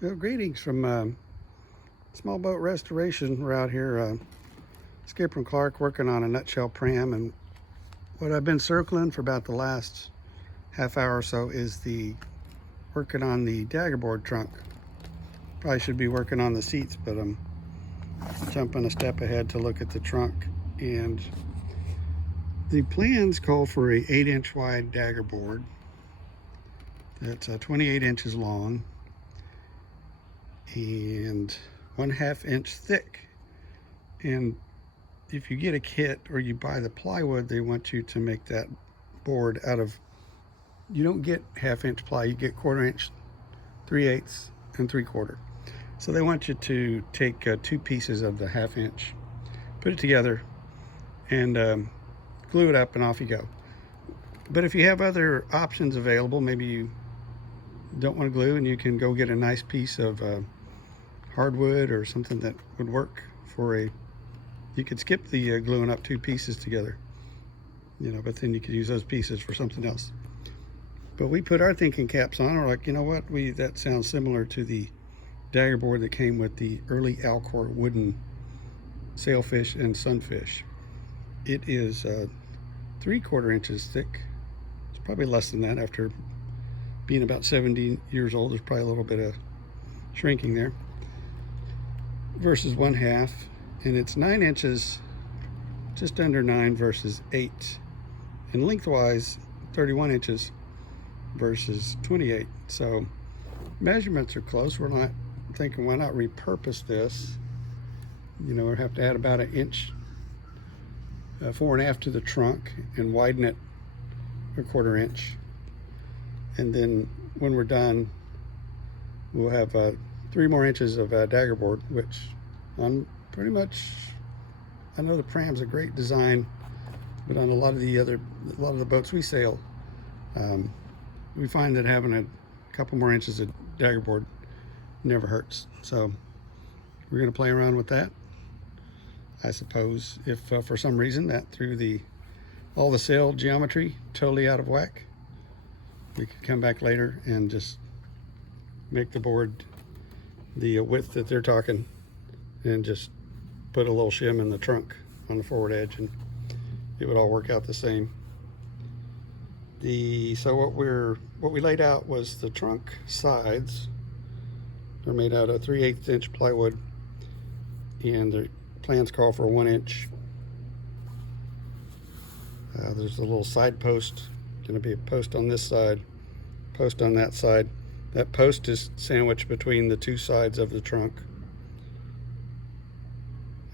Well, greetings from Small Boat Restoration. We're out here, Skipper and Clark, working on a Nutshell Pram, and what I've been circling for about the last half hour or so is working on the Daggerboard trunk. Probably should be working on the seats, but I'm jumping a step ahead to look at the trunk. And the plans call for a 8-inch wide Daggerboard that's 28 inches long and 1/2 inch thick. And if you get a kit or you buy the plywood, they want you to make that board out of, you don't get 1/2 inch ply, you get 1/4 inch, 3/8, and 3/4. So they want you to take 2 pieces of the 1/2 inch, put it together, and glue it up, and off you go. But if you have other options available, maybe you don't want to glue and you can go get a nice piece of hardwood or something that would work for you could skip the gluing up 2 pieces together, but then you could use those pieces for something else. But we put our thinking caps on. We're like, you know what, that sounds similar to the Daggerboard that came with the early Alcor wooden sailfish and sunfish. It is 3/4 inches thick. It's probably less than that after being about 70 years old. There's probably a little bit of shrinking there, versus 1/2, and it's 9 inches, just under 9 versus 8, and lengthwise 31 inches versus 28. So measurements are close. We're not thinking, why not repurpose this? We have to add about 1 inch, 4.5 to the trunk, and widen it 1/4 inch. And then when we're done, we'll have 3 more inches of Daggerboard, which on pretty much, I know the Pram's a great design, but on a lot of the boats we sail, we find that having a couple more inches of Daggerboard never hurts. So we're going to play around with that. I suppose if for some reason that threw all the sail geometry totally out of whack, we could come back later and just make the board the width that they're talking, and just put a little shim in the trunk on the forward edge, and it would all work out the same. So what we laid out was the trunk sides. They're made out of 3/8 inch plywood, and the plans call for 1 inch. There's a little side post, going to be a post on this side, post on that side. That post is sandwiched between the 2 sides of the trunk,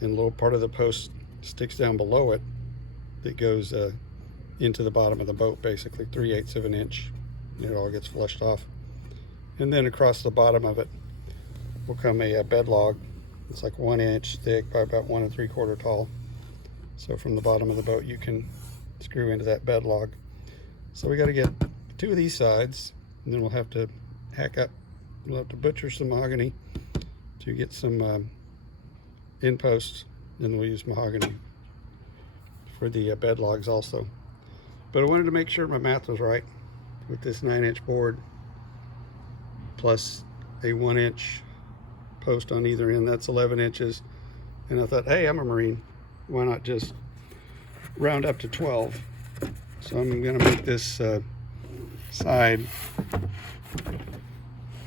and a little part of the post sticks down below it that goes into the bottom of the boat, basically 3/8 of an inch. It all gets flushed off, and then across the bottom of it will come a bed log. It's like 1 inch thick by about 1 3/4 tall. So from the bottom of the boat you can screw into that bed log. So we got to get 2 of these sides, and then we'll have to we'll have to butcher some mahogany to get some end posts. Then we'll use mahogany for the bed logs also. But I wanted to make sure my math was right with this 9-inch board plus a 1 inch post on either end. That's 11 inches. And I thought, hey, I'm a Marine, why not just round up to 12? So I'm going to make this side,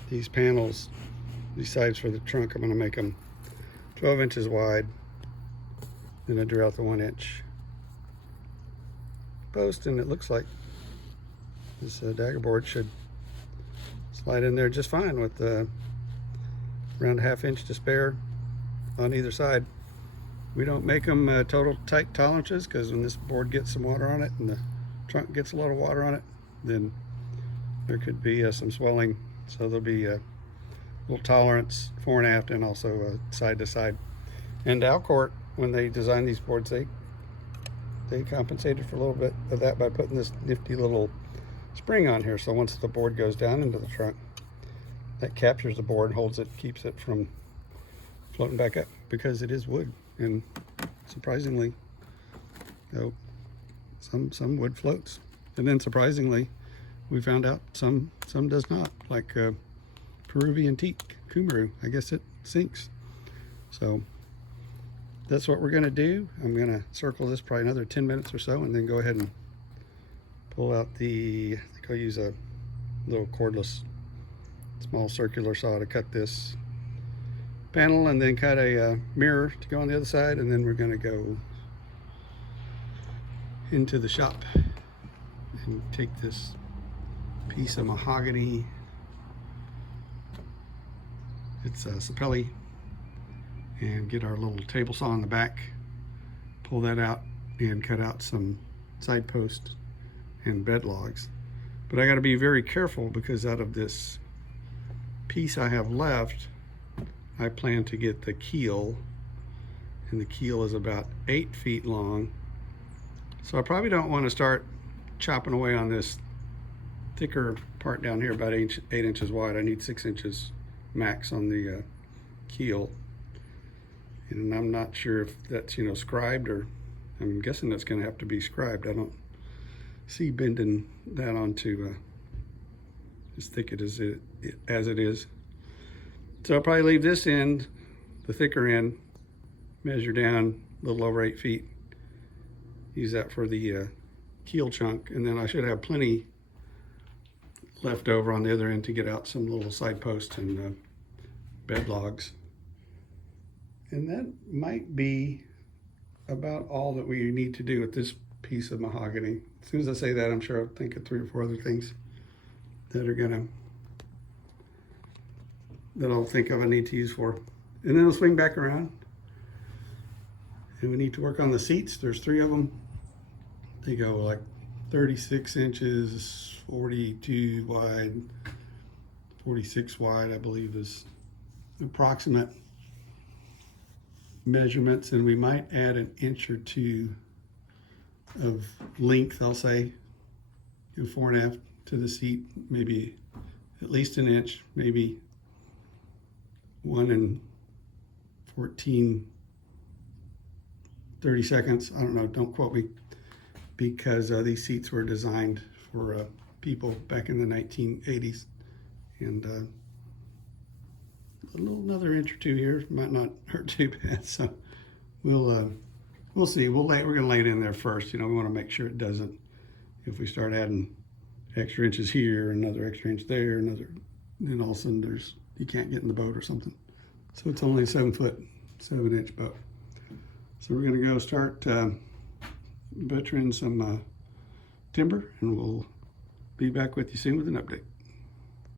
these panels, these sides for the trunk, I'm going to make them 12 inches wide. Then I drew out the 1 inch post, and it looks like this Daggerboard should slide in there just fine with around 1/2 inch to spare on either side. We don't make them total tight tolerances, because when this board gets some water on it and the trunk gets a lot of water on it, then there could be some swelling. So there'll be a little tolerance fore and aft, and also side to side. And Alcor, when they designed these boards, they compensated for a little bit of that by putting this nifty little spring on here. So once the board goes down into the trunk, that captures the board, holds it, keeps it from floating back up, because it is wood, and surprisingly, some wood floats. And then surprisingly, we found out some does not, like Peruvian teak. Kumru. I guess it sinks. So that's what we're going to do. I'm going to circle this probably another 10 minutes or so, and then go ahead and pull out the, I think I'll use a little cordless small circular saw to cut this panel, and then cut a mirror to go on the other side, and then we're going to go into the shop and take this piece of mahogany, it's a sapelli, and get our little table saw in the back, pull that out and cut out some side posts and bed logs. But I got to be very careful, because out of this piece I have left, I plan to get the keel, and the keel is about 8 feet long. So I probably don't want to start chopping away on this thicker part down here, about 8 inches wide. I need 6 inches max on the keel. And I'm not sure if that's, scribed, or I'm guessing that's going to have to be scribed. I don't see bending that onto as thick as it is. So I'll probably leave this end, the thicker end, measure down a little over 8 feet. Use that for the keel chunk, and then I should have plenty left over on the other end to get out some little side posts and bed logs. And that might be about all that we need to do with this piece of mahogany. As soon as I say that, I'm sure I'll think of 3 or 4 other things that I'll think of I need to use for. And then I'll swing back around, and we need to work on the seats. There's 3 of them. They go like 36 inches, 42 wide, 46 wide, I believe is approximate measurements. And we might add an inch or 2 of length, I'll say, 4.5 to the seat, maybe at least an inch, maybe 1 and 30 seconds. I don't know, don't quote me, because these seats were designed for people back in the 1980s, and another inch or 2 here might not hurt too bad. So we'll see. We're going to lay it in there first. We want to make sure it doesn't, if we start adding extra inches here, another extra inch there, then all of a sudden you can't get in the boat or something. So it's only a 7-inch boat. So we're going to go start butchering some timber, and we'll be back with you soon with an update.